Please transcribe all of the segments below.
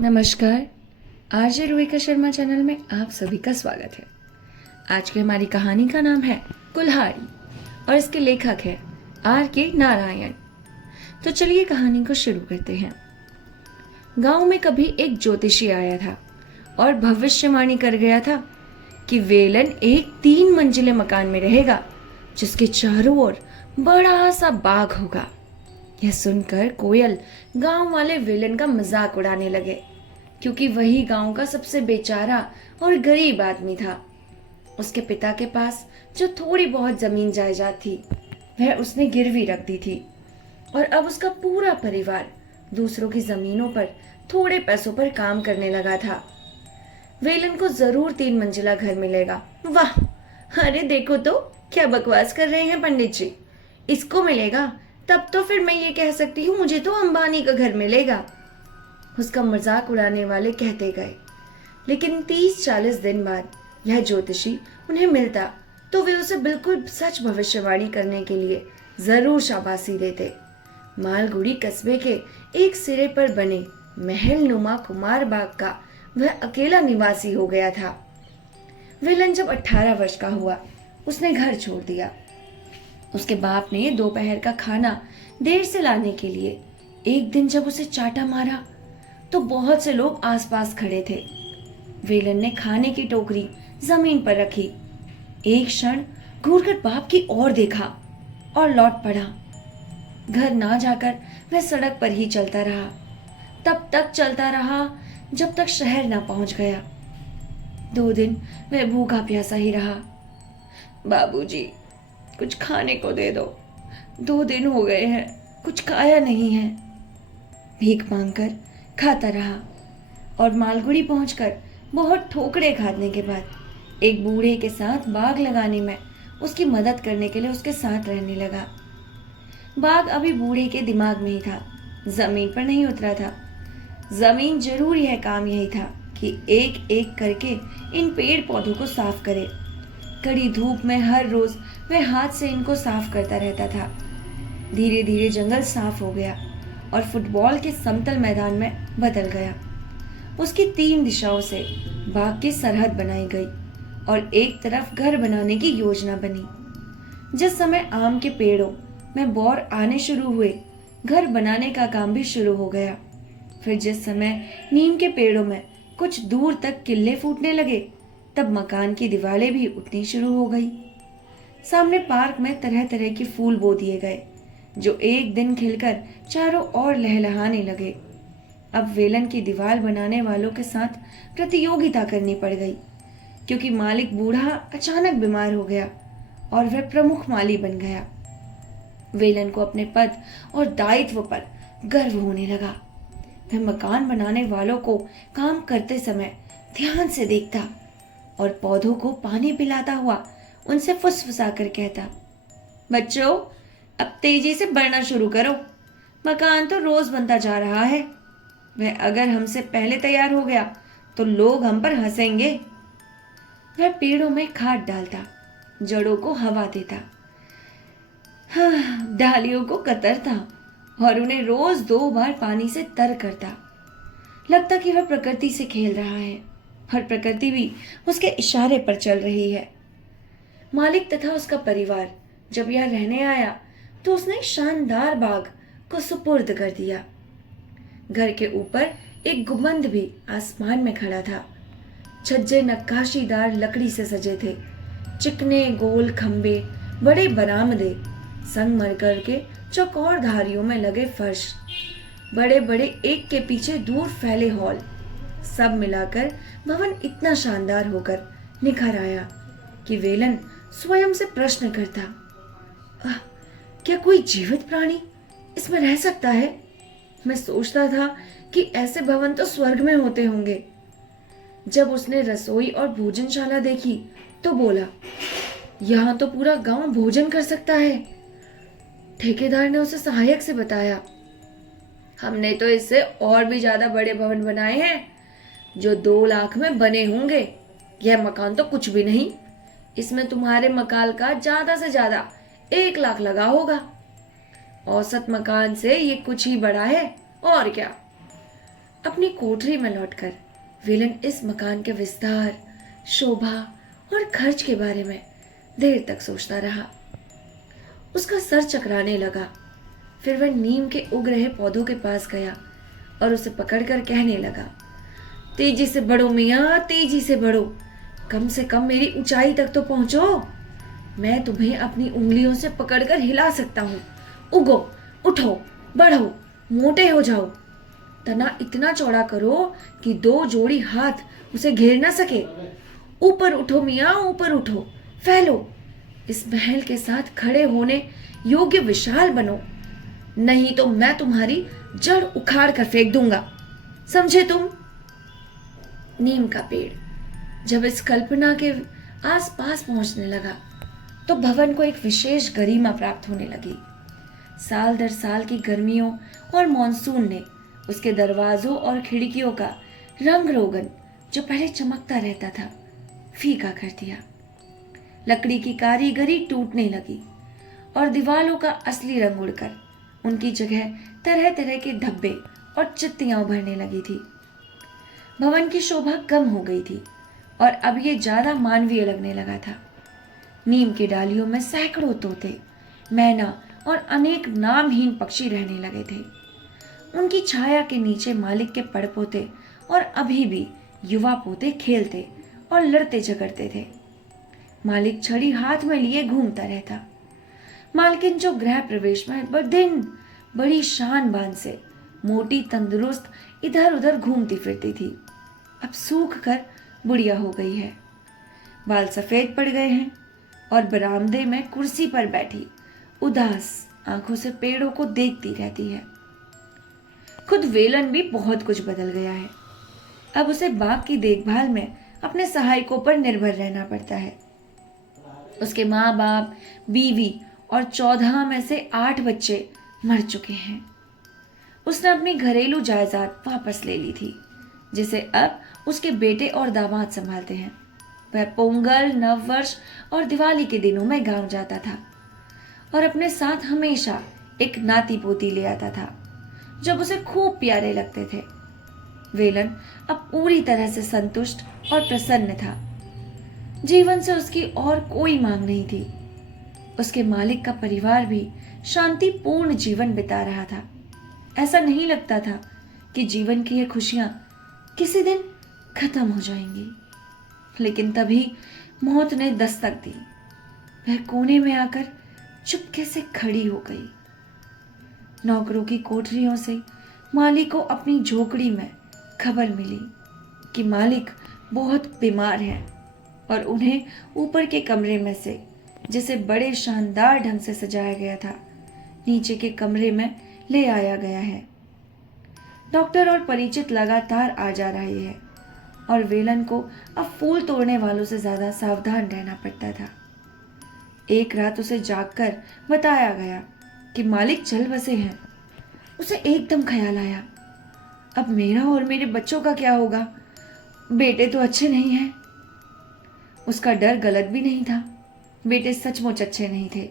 नमस्कार। RJ रोहिका Sharma channel में आप सभी का स्वागत है। आज की हमारी कहानी का नाम है कुल्हाड़ी और इसके लेखक है R.K. नारायण। तो चलिए कहानी को शुरू करते हैं। गांव में कभी एक ज्योतिषी आया था और भविष्यवाणी कर गया था कि वेलन एक 3 मंजिले मकान में रहेगा जिसके चारों ओर बड़ा सा बाग होगा। यह सुनकर कोयल गांव वाले वेलन का मजाक उड़ाने लगे, क्योंकि वही गांव का सबसे बेचारा और गरीब आदमी था। उसके पिता के पास जो थोड़ी बहुत जमीन जायदाद थी वह उसने गिरवी रख दी थी और अब उसका पूरा परिवार दूसरों की जमीनों पर थोड़े पैसों पर काम करने लगा था। वेलन को जरूर 3 मंजिला घर मिलेगा। वाह, अरे देखो तो क्या बकवास कर रहे हैं पंडित जी। इसको मिलेगा तब तो फिर मैं ये कह सकती हूँ मुझे तो अंबानी का घर मिलेगा, उसका मजाक उड़ाने वाले कहते गए। लेकिन 30-40 दिन बाद यह ज्योतिषी उन्हें मिलता तो वे उसे बिल्कुल सच भविष्यवाणी करने के लिए जरूर शाबाशी देते। मालगुड़ी कस्बे के एक सिरे पर बने महल नुमा कुमार बाग का वह अकेला निवासी हो गया था। विलन जब 18 वर्ष का हुआ उसने घर छोड़ दिया। उसके बाप ने दोपहर का खाना देर से लाने के लिए एक दिन जब उसे चाटा मारा तो बहुत से लोग आसपास खड़े थे। वेलन ने खाने की टोकरी जमीन पर रखी, एक क्षण घूरकर बाप की ओर देखा और लौट पड़ा। घर ना जाकर वह सड़क पर ही चलता रहा, तब तक चलता रहा जब तक शहर ना पहुंच गया। 2 दिन वह भूखा प्यासा ही रहा। बाबूजी, कुछ खाने को दे दो, 2 दिन हो गए हैं, कुछ खाया नहीं है। भीख मांगकर खाता रहा और मालगुड़ी पहुंचकर बहुत ठोकरे खाने के बाद एक बूढ़े के साथ बाग लगाने में उसकी मदद करने के लिए उसके साथ रहने लगा। बाग अभी बूढ़े के दिमाग में ही था, जमीन पर नहीं उतरा था। जमीन जरूर यह काम यही था कि एक एक करके इन पेड़ पौधों को साफ करे। कड़ी धूप में हर रोज वह हाथ से इनको साफ करता रहता था। धीरे धीरे जंगल साफ हो गया और फुटबॉल के समतल मैदान में बदल गया। उसकी 3 दिशाओं से बाग की सरहद बनाई गई और एक तरफ घर बनाने की योजना बनी। जिस समय आम के पेड़ों में बौर आने शुरू हुए, घर बनाने का काम भी शुरू हो गया। फिर जिस समय नीम के पेड़ों में कुछ दूर तक किल्ले फूटने लगे, तब मकान की दीवारें भी उठनी शुरू हो गई। सामने पार्क में तरह तरह के फूल बो दिए गए, जो एक दिन खिलकर चारों ओर लहलहाने लगे। अब वेलन की दीवार बनाने वालों के साथ प्रतियोगिता करनी पड़ गई, क्योंकि मालिक बूढ़ा अचानक बीमार हो गया और वह प्रमुख माली बन गया। वेलन को अपने पद और दायित्व पर गर्व होने लगा। वह मकान बनाने वालों को काम करते समय ध्यान से देखता और पौधों को पानी पिलाता हुआ उनसे फुसफुसा कर कहता, बच्चों, अब तेजी से बढ़ना शुरू करो, मकान तो रोज बनता जा रहा है। वह अगर हमसे पहले तैयार हो गया तो लोग हम पर हंसेंगे। वह पेड़ों में खाद डालता, जड़ों को हवा देता, डालियों को कतरता और उन्हें रोज 2 बार पानी से तर करता। लगता कि वह प्रकृति से खेल रहा है और प्रकृति भी उसके इशारे पर चल रही है। मालिक तथा उसका परिवार जब यह रहने आया तो उसने शानदार बाग को सुपुर्द कर दिया। घर के ऊपर एक गुंबद भी आसमान में खड़ा था। छज्जे नक्काशीदार लकड़ी से सजे थे। चिकने गोल खंबे, बड़े बरामदे, संगमरमर के चौकोर धारियों में लगे फर्श, बड़े बड़े एक के पीछे दूर फैले हॉल, सब मिलाकर भवन इतना शानदार होकर निखर आया कि वेलन स्वयं से प्रश्न करता, क्या कोई जीवित प्राणी इसमें रह सकता है? मैं सोचता था कि ऐसे भवन तो स्वर्ग में होते होंगे। जब उसने रसोई और भोजनशाला देखी तो बोला, यहाँ तो पूरा गांव भोजन कर सकता है। ठेकेदार ने उसे सहायक से बताया, हमने तो इससे और भी ज्यादा बड़े भवन बनाए हैं जो 2 लाख में बने होंगे। यह मकान तो कुछ भी नहीं, इसमें तुम्हारे मकान का ज्यादा से ज्यादा 1 लाख लगा होगा। औसत मकान से ये कुछ ही बड़ा है और क्या। अपनी कोठरी में लौटकर वेलन इस मकान के विस्तार, शोभा और खर्च के बारे में देर तक सोचता रहा। उसका सर चकराने लगा। फिर वह नीम के उग रहे पौधों के पास गया और उसे पकड़कर कहने लगा, तेजी से बढ़ो मियाँ, तेजी से बढ़ो, कम से कम मेरी ऊंचाई तक तो पहुंचो। मैं तुम्हें अपनी उंगलियों से पकड़कर हिला सकता हूँ। उगो, उठो, बढ़ो, मोटे हो जाओ। तना इतना चौड़ा करो कि 2 जोड़ी हाथ उसे घेर ना सके। ऊपर उठो मियाँ, ऊपर उठो, फैलो, इस महल के साथ खड़े होने योग्य विशाल बनो, नहीं तो मैं तुम्हारी जड़ उखाड़ कर फेंक दूंगा, समझे तुम? नीम का पेड़ जब इस कल्पना के आसपास पहुंचने लगा तो भवन को एक विशेष गरिमा प्राप्त होने लगी। साल दर साल की गर्मियों और मॉनसून ने उसके दरवाजों और खिड़कियों का रंग रोगन, जो पहले चमकता रहता था, फीका कर दिया। लकड़ी की कारीगरी टूटने लगी और दीवालों का असली रंग उड़कर उनकी जगह तरह तरह के धब्बे और चित्तियां उभरने लगी थी। भवन की शोभा कम हो गई थी और अब ये ज्यादा मानवीय लगने लगा था। नीम की डालियों में सैकड़ों तोते, मैना और अनेक नामहीन पक्षी रहने लगे थे। उनकी छाया के नीचे मालिक के पड़पोते और अभी भी युवा पोते खेलते और लड़ते झगड़ते थे। मालिक छड़ी हाथ में लिए घूमता रहता। मालकिन जो गृह प्रवेश में दिन बड़ी शान बान से मोटी तंदुरुस्त इधर उधर घूमती फिरती थी, अब सूख कर बुढ़िया हो गई है। बाल सफेद पड़ गए हैं और बरामदे में कुर्सी पर बैठी उदास आंखों से पेड़ों को देखती रहती है। खुद वेलन भी बहुत कुछ बदल गया है। अब उसे बाग की देखभाल में अपने सहायकों पर निर्भर रहना पड़ता है। उसके माँ बाप, बीवी और 14 में से 8 बच्चे मर चुके हैं। उसने अपनी घरेलू जायदाद वापस ले ली थी, जिसे अब उसके बेटे और दामाद संभालते हैं। वह पोंगल, नववर्ष और दिवाली के दिनों में गांव जाता था और अपने साथ हमेशा एक नाती पोती ले आता था, जब उसे खूब प्यारे लगते थे। वेलन अब पूरी तरह से संतुष्ट और प्रसन्न था। जीवन से उसकी और कोई मांग नहीं थी। उसके मालिक का परिवार भी शांतिपूर्ण जीवन बिता रहा था। ऐसा नहीं लगता था कि जीवन की ये खुशियां किसी दिन खत्म हो जाएंगी। लेकिन तभी मौत ने दस्तक दी। वह कोने में आकर चुपके से खड़ी हो गई। नौकरों की कोठरियों से मालिक को अपनी झोपड़ी में खबर मिली कि मालिक बहुत बीमार हैं और उन्हें ऊपर के कमरे में से, जिसे बड़े शानदार ढंग से सजाया गया था, नीचे के कमरे में ले आया गया है। डॉक्टर और परिचित लगातार आ जा रहे हैं और वेलन को अब फूल तोड़ने वालों से ज्यादा सावधान रहना पड़ता था। एक रात उसे जागकर बताया गया कि मालिक चल बसे हैं। उसे एकदम ख्याल आया, अब मेरा और मेरे बच्चों का क्या होगा? बेटे तो अच्छे नहीं हैं। उसका डर गलत भी नहीं था। बेटे सचमुच अच्छे नहीं थे।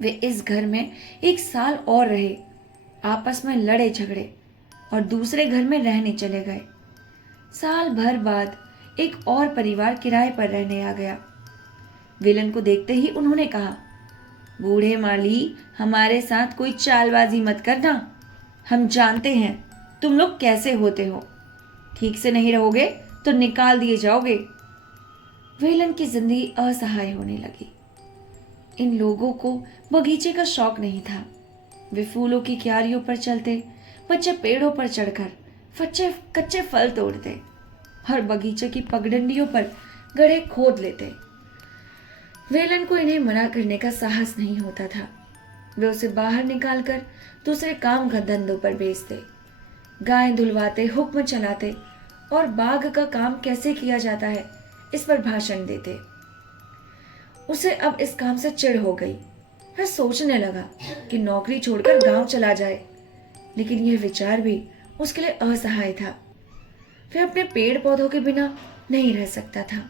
वे इस घर में 1 साल और रहे, आपस में लड़े झगड़े और दूसरे घर में रहने चले गए। साल भर बाद एक और परिवार किराए पर रहने आ गया। विलन को देखते ही उन्होंने कहा, बूढ़े माली, हमारे साथ कोई चालबाजी मत करना। हम जानते हैं तुम लोग कैसे होते हो। ठीक से नहीं रहोगे तो निकाल दिए जाओगे। वेलन की जिंदगी असहाय होने लगी। इन लोगों को बगीचे का शौक नहीं था। वे फूलों की क्यारियों पर चलते, बच्चे पेड़ों पर चढ़कर कच्चे फल तोड़ते और बगीचे की पगडंडियों पर गड्ढे खोद लेते। वेलन को इन्हें मना करने का साहस नहीं होता था। वे उसे बाहर निकालकर दूसरे काम का धंधों पर भेजते, गाय धुलवाते, हुक्म चलाते और बाग का काम कैसे किया जाता है इस पर भाषण देते। उसे अब इस काम से चिढ़ हो गई। वह सोचने लगा कि नौकरी छोड़कर गांव चला जाए, लेकिन यह विचार भी उसके लिए असहाय था। वह अपने पेड़ पौधों के बिना नहीं रह सकता था।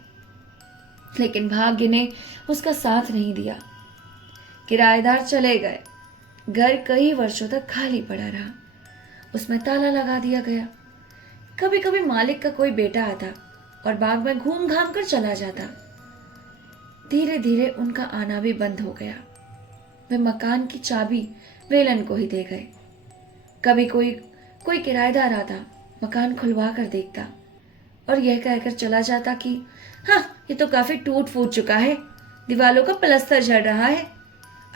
लेकिन भाग्य ने उसका साथ नहीं दिया। किराएदार चले गए। घर कई वर्षों तक खाली पड़ा रहा। उसमें ताला लगा दिया गया। कभी कभी मालिक का कोई बेटा आता और बाग में घूम घाम कर चला जाता। धीरे धीरे उनका आना भी बंद हो गया। वे मकान की चाबी वेलन को ही दे गए। कभी कोई कोई किराएदार आता, मकान खुलवा कर देखता और यह कहकर चला जाता कि हाँ, ये तो काफी टूट फूट चुका है, दीवारों का प्लास्टर झड़ रहा है,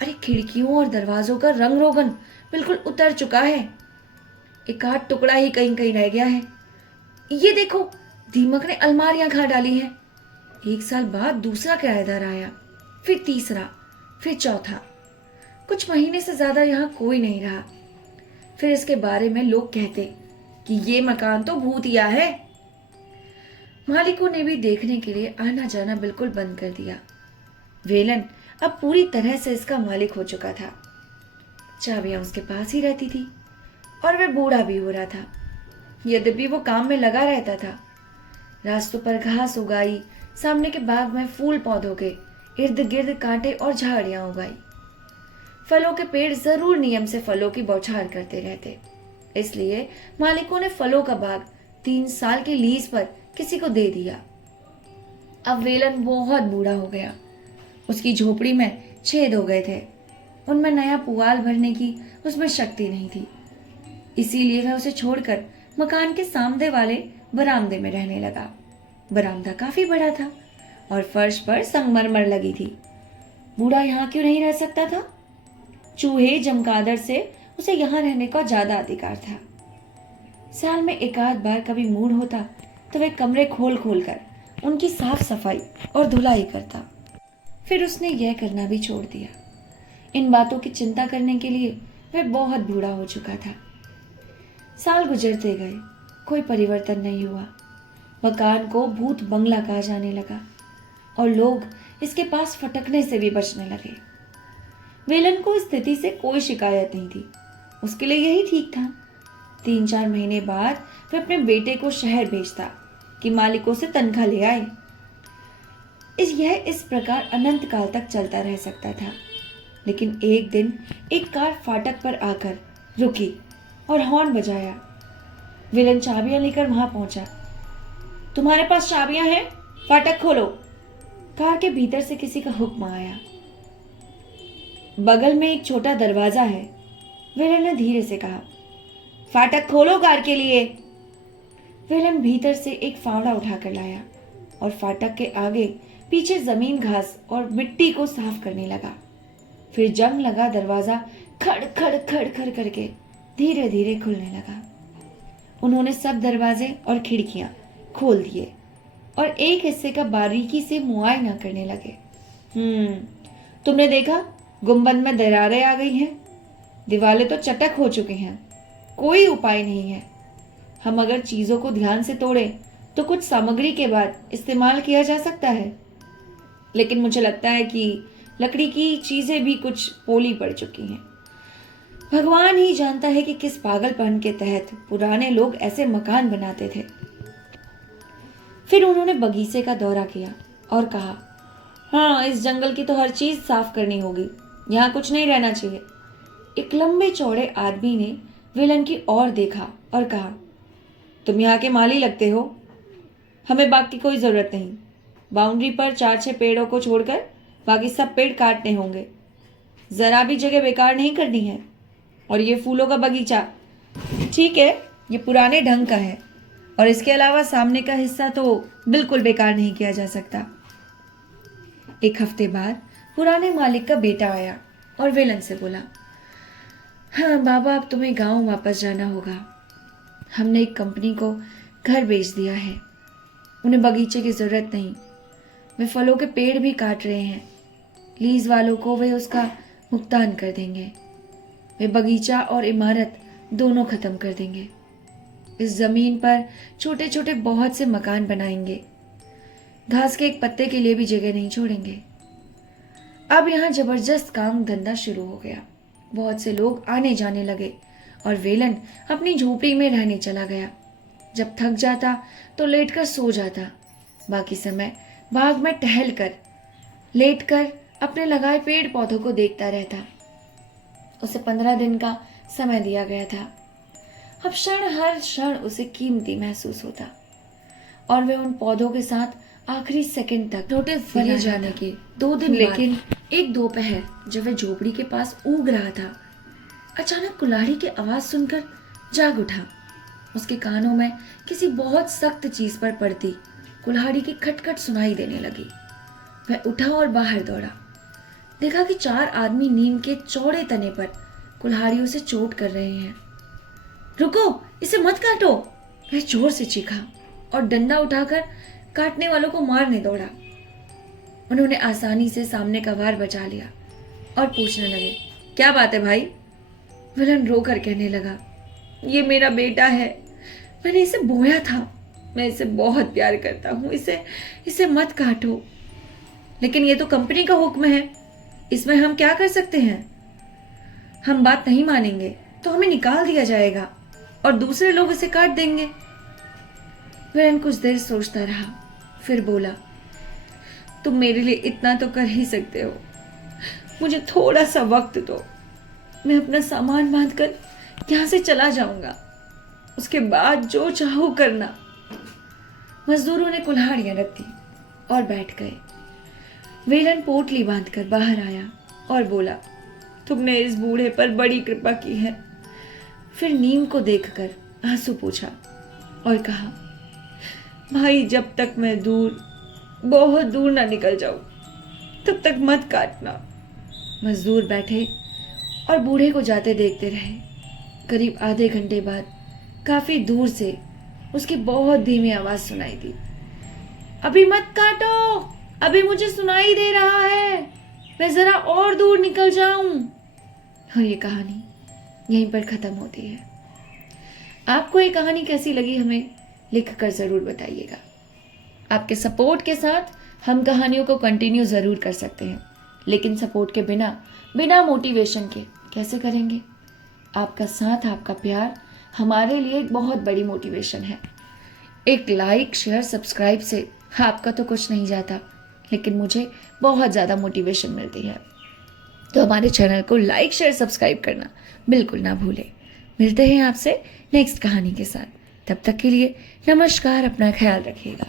अरे खिड़कियों और दरवाजों का रंग रोगन बिल्कुल उतर चुका है, एक आध टुकड़ा ही कहीं कहीं रह गया है, ये देखो दीमक ने अलमारियां खा डाली हैं। एक साल बाद दूसरा किराएदार आया, फिर तीसरा, फिर चौथा। कुछ महीने से ज्यादा यहाँ कोई नहीं रहा। फिर इसके बारे में लोग कहते कि ये मकान तो भूतिया है। मालिकों ने भी देखने के लिए आना जाना बिल्कुल बंद कर दिया। वेलन अब पूरी तरह से इसका मालिक हो चुका था। चाबियां उसके पास ही रहती थी और वह बूढ़ा भी हो रहा था। यद्यपि वो काम में लगा रहता था। रास्तों पर घास उगाई, सामने के बाग में फूल पौधों के इर्द गिर्द कांटे और झाड़ियां उगाई। फलों के पेड़ जरूर नियम से फलों की बौछार करते रहते, इसलिए मालिकों ने फलों का बाग 3 साल की लीज पर किसी को दे दिया। अब वेलन बहुत बूढ़ा हो गया। उसकी झोपड़ी में छेद हो गए थे, उनमें नया पुआल भरने की उसमें शक्ति नहीं थी। इसीलिए वह उसे छोड़कर मकान के सामने वाले बरामदे में रहने लगा। बरामदा काफी बड़ा था और फर्श पर संगमरमर लगी थी। बूढ़ा यहाँ क्यों नहीं रह सकता था? चूहे चमगादड़ से उसे यहाँ रहने का ज्यादा अधिकार था। साल में एक आध बार कभी मूड होता तो वह कमरे खोल खोल कर उनकी साफ सफाई और धुलाई करता। फिर उसने यह करना भी छोड़ दिया। इन बातों की चिंता करने के लिए वह बहुत बूढ़ा हो चुका था। साल गुजरते गए, कोई परिवर्तन नहीं हुआ। मकान को भूत बंगला कहा जाने लगा और लोग इसके पास फटकने से भी बचने लगे। वेलन को इस स्थिति से कोई शिकायत नहीं थी। उसके लिए यही ठीक था। 3-4 महीने बाद वह अपने बेटे को शहर भेजता कि मालिकों से तनख्वाह ले आए। यह इस प्रकार अनंत काल तक चलता रह सकता था। लेकिन एक दिन एक कार फाटक पर आकर रुकी और हॉर्न बजाया। विलन चाबियां लेकर वहां पहुंचा। तुम्हारे पास चाबियां हैं? फाटक खोलो। कार के भीतर से किसी का हुक्म आया। बगल में एक छोटा दरवाजा है, विलन ने धीरे से कहा। फाटक खोलो कार के लिए। विलन भीतर से एक फावड़ा उठाकर लाया और फाटक के आगे पीछे जमीन, घास और मिट्टी को साफ करने लगा। फिर जंग लगा दरवाजा खड़ खड़ खड़ खड़ करके धीरे धीरे खुलने लगा। उन्होंने सब दरवाजे और खिड़कियां खोल दिए और एक हिस्से का बारीकी से मुआयना करने लगे। तुमने देखा, गुंबद में दरारें आ गई हैं, दीवारें तो चटक हो चुकी हैं, कोई उपाय नहीं है। हम अगर चीजों को ध्यान से तोड़े तो कुछ सामग्री के बाद इस्तेमाल किया जा सकता है, लेकिन मुझे लगता है कि लकड़ी की चीजें भी कुछ पोली पड़ चुकी हैं। भगवान ही जानता है कि किस पागलपन के तहत पुराने लोग ऐसे मकान बनाते थे। फिर उन्होंने बगीचे का दौरा किया और कहा, हाँ, इस जंगल की तो हर चीज साफ करनी होगी, यहाँ कुछ नहीं रहना चाहिए। एक लंबे चौड़े आदमी ने विलन की ओर देखा और कहा, तुम यहाँ के माली लगते हो, हमें बाग की कोई जरूरत नहीं। बाउंड्री पर 4-6 पेड़ों को छोड़कर बाकी सब पेड़ काटने होंगे, जरा भी जगह बेकार नहीं करनी है। और ये फूलों का बगीचा, ठीक है, ये पुराने ढंग का है और इसके अलावा सामने का हिस्सा तो बिल्कुल बेकार नहीं किया जा सकता। एक हफ्ते बाद पुराने मालिक का बेटा आया और विलन से बोला, हाँ बाबा, अब तुम्हें गांव वापस जाना होगा। हमने एक कंपनी को घर बेच दिया है, उन्हें बगीचे की जरूरत नहीं। वे फलों के पेड़ भी काट रहे हैं, लीज वालों को वे उसका भुगतान कर देंगे। वे बगीचा और इमारत दोनों खत्म कर देंगे। इस जमीन पर छोटे छोटे बहुत से मकान बनाएंगे, घास के एक पत्ते के लिए भी जगह नहीं छोड़ेंगे। अब यहाँ जबरदस्त काम धंधा शुरू हो गया। बहुत से लोग आने जाने लगे और वेलन अपनी झोपड़ी में रहने चला गया। जब थक जाता तो लेटकर सो जाता, बाकी समय बाग में टहलकर लेटकर अपने लगाए पेड़ पौधों को देखता रहता। उसे 15 दिन का समय दिया गया था। अब हर क्षण उसे कीमती महसूस होता और वह उन पौधों के साथ आखिरी सेकंड तक नोटिस दिए जाने के 2 दिन लेकिन एक दोपहर जब वह झोपड़ी के पास ऊग रहा था, अचानक कुल्हाड़ी की आवाज सुनकर जाग उठा। उसके कानों में किसी बहुत सख्त चीज पर पड़ती कुल्हाड़ी की खटखट सुनाई देने लगी। वह उठा और बाहर दौड़ा। देखा कि 4 आदमी नीम के चौड़े तने पर कुल्हाड़ियों से चोट कर रहे हैं। रुको, इसे मत काटो, वह जोर से चीखा और डंडा उठाकर काटने वालों को मारने दौड़ा। उन्होंने आसानी से सामने का वार बचा लिया और पूछने लगे, क्या बात है भाई? विलन रोकर कहने लगा, ये मेरा बेटा है, मैंने इसे बोया था, मैं इसे बहुत प्यार करता हूँ, इसे मत काटो। लेकिन ये तो कंपनी का हुक्म है, इसमें हम क्या कर सकते हैं? हम बात नहीं मानेंगे तो हमें निकाल दिया जाएगा और दूसरे लोग इसे काट देंगे। विलन कुछ देर सोचता रहा, फिर बोला, तुम मेरे लिए इतना तो कर ही सकते हो, मुझे थोड़ा सा वक्त दो, मैं अपना सामान बांधकर यहाँ से चला जाऊंगा, उसके बाद जो चाहो करना। मजदूरों ने कुल्हाड़ियां रख दी और बैठ गए। वेलन पोटली बांधकर बाहर आया और बोला, तुमने इस बूढ़े पर बड़ी कृपा की है। फिर नीम को देखकर आंसू पूछा और कहा, भाई जब तक मैं बहुत दूर ना निकल जाऊं तब तक मत काटना। मजदूर बैठे और बूढ़े को जाते देखते रहे। करीब आधे घंटे बाद काफी दूर से उसकी बहुत धीमी आवाज सुनाई दी, अभी मत काटो, अभी मुझे सुनाई दे रहा है, मैं जरा और दूर निकल जाऊं। और ये कहानी यहीं पर खत्म होती है। आपको ये कहानी कैसी लगी हमें लिख कर जरूर बताइएगा। आपके सपोर्ट के साथ हम कहानियों को कंटिन्यू जरूर कर सकते हैं, लेकिन सपोर्ट के बिना मोटिवेशन के कैसे करेंगे? आपका साथ, आपका प्यार हमारे लिए एक बहुत बड़ी मोटिवेशन है। एक लाइक, शेयर, सब्सक्राइब से आपका तो कुछ नहीं जाता, लेकिन मुझे बहुत ज़्यादा मोटिवेशन मिलती है। तो हमारे चैनल को लाइक, शेयर, सब्सक्राइब करना बिल्कुल ना भूलें। मिलते हैं आपसे नेक्स्ट कहानी के साथ। तब तक के लिए नमस्कार, अपना ख्याल रखिएगा।